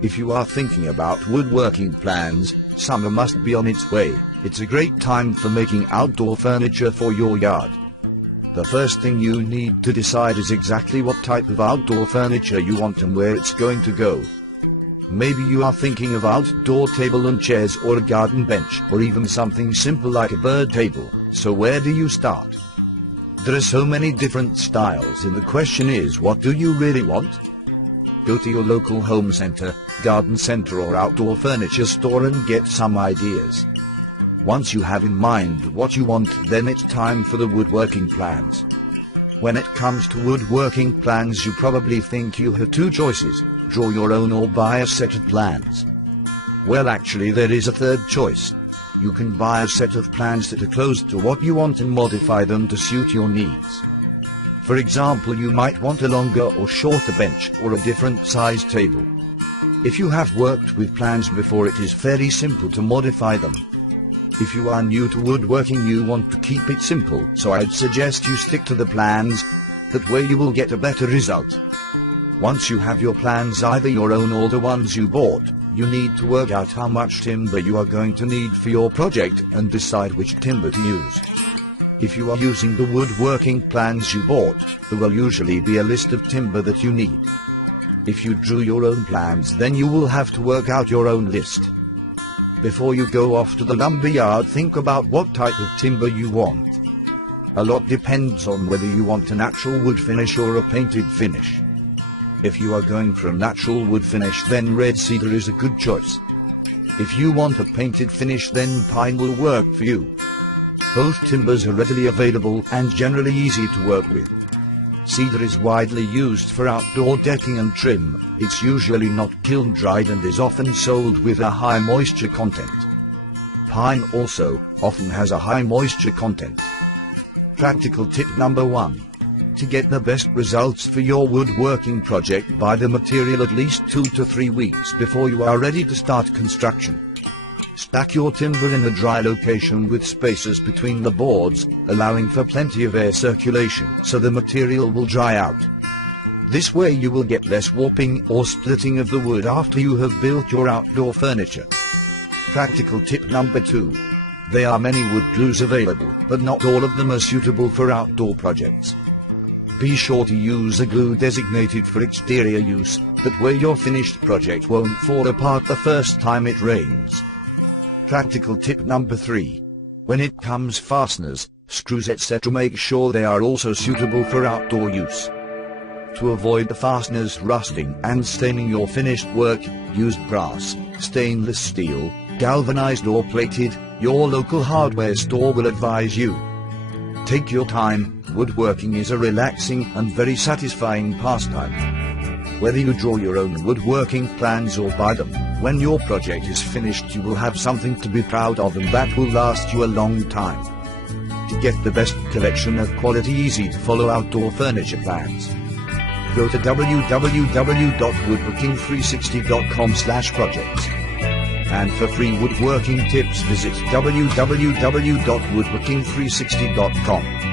If you are thinking about woodworking plans, summer must be on its way. It's a great time for making outdoor furniture for your yard. The first thing you need to decide is exactly what type of outdoor furniture you want and where it's going to go. Maybe you are thinking of outdoor table and chairs, or a garden bench, or even something simple like a bird table. So where do you start? There are so many different styles, and the question is, what do you really want? Go to your local home center, garden center, or outdoor furniture store and get some ideas. Once you have in mind what you want, then it's time for the woodworking plans. When it comes to woodworking plans, you probably think you have two choices: draw your own or buy a set of plans. Well, actually there is a third choice. You can buy a set of plans that are close to what you want and modify them to suit your needs. For example, you might want a longer or shorter bench, or a different size table. If you have worked with plans before, it is fairly simple to modify them. If you are new to woodworking, you want to keep it simple, so I'd suggest you stick to the plans. That way you will get a better result. Once you have your plans, either your own or the ones you bought, you need to work out how much timber you are going to need for your project and decide which timber to use. If you are using the woodworking plans you bought, there will usually be a list of timber that you need. If you drew your own plans, then you will have to work out your own list. Before you go off to the lumber yard, think about what type of timber you want. A lot depends on whether you want a natural wood finish or a painted finish. If you are going for a natural wood finish, then red cedar is a good choice. If you want a painted finish, then pine will work for you. Both timbers are readily available and generally easy to work with. Cedar is widely used for outdoor decking and trim. It's usually not kiln dried and is often sold with a high moisture content. Pine also often has a high moisture content. Practical tip number 1. To get the best results for your woodworking project, buy the material at least 2 to 3 weeks before you are ready to start construction. Stack your timber in a dry location with spaces between the boards, allowing for plenty of air circulation so the material will dry out. This way you will get less warping or splitting of the wood after you have built your outdoor furniture. Practical tip number 2. There are many wood glues available, but not all of them are suitable for outdoor projects. Be sure to use a glue designated for exterior use, that way your finished project won't fall apart the first time it rains. Practical tip number 3. When it comes fasteners, screws, etc., make sure they are also suitable for outdoor use. To avoid the fasteners rusting and staining your finished work, use brass, stainless steel, galvanized or plated. Your local hardware store will advise you. Take your time. Woodworking is a relaxing and very satisfying pastime. Whether you draw your own woodworking plans or buy them, when your project is finished you will have something to be proud of, and that will last you a long time. To get the best collection of quality, easy to follow outdoor furniture plans, go to www.woodworking360.com/projects. And for free woodworking tips, visit www.woodworking360.com.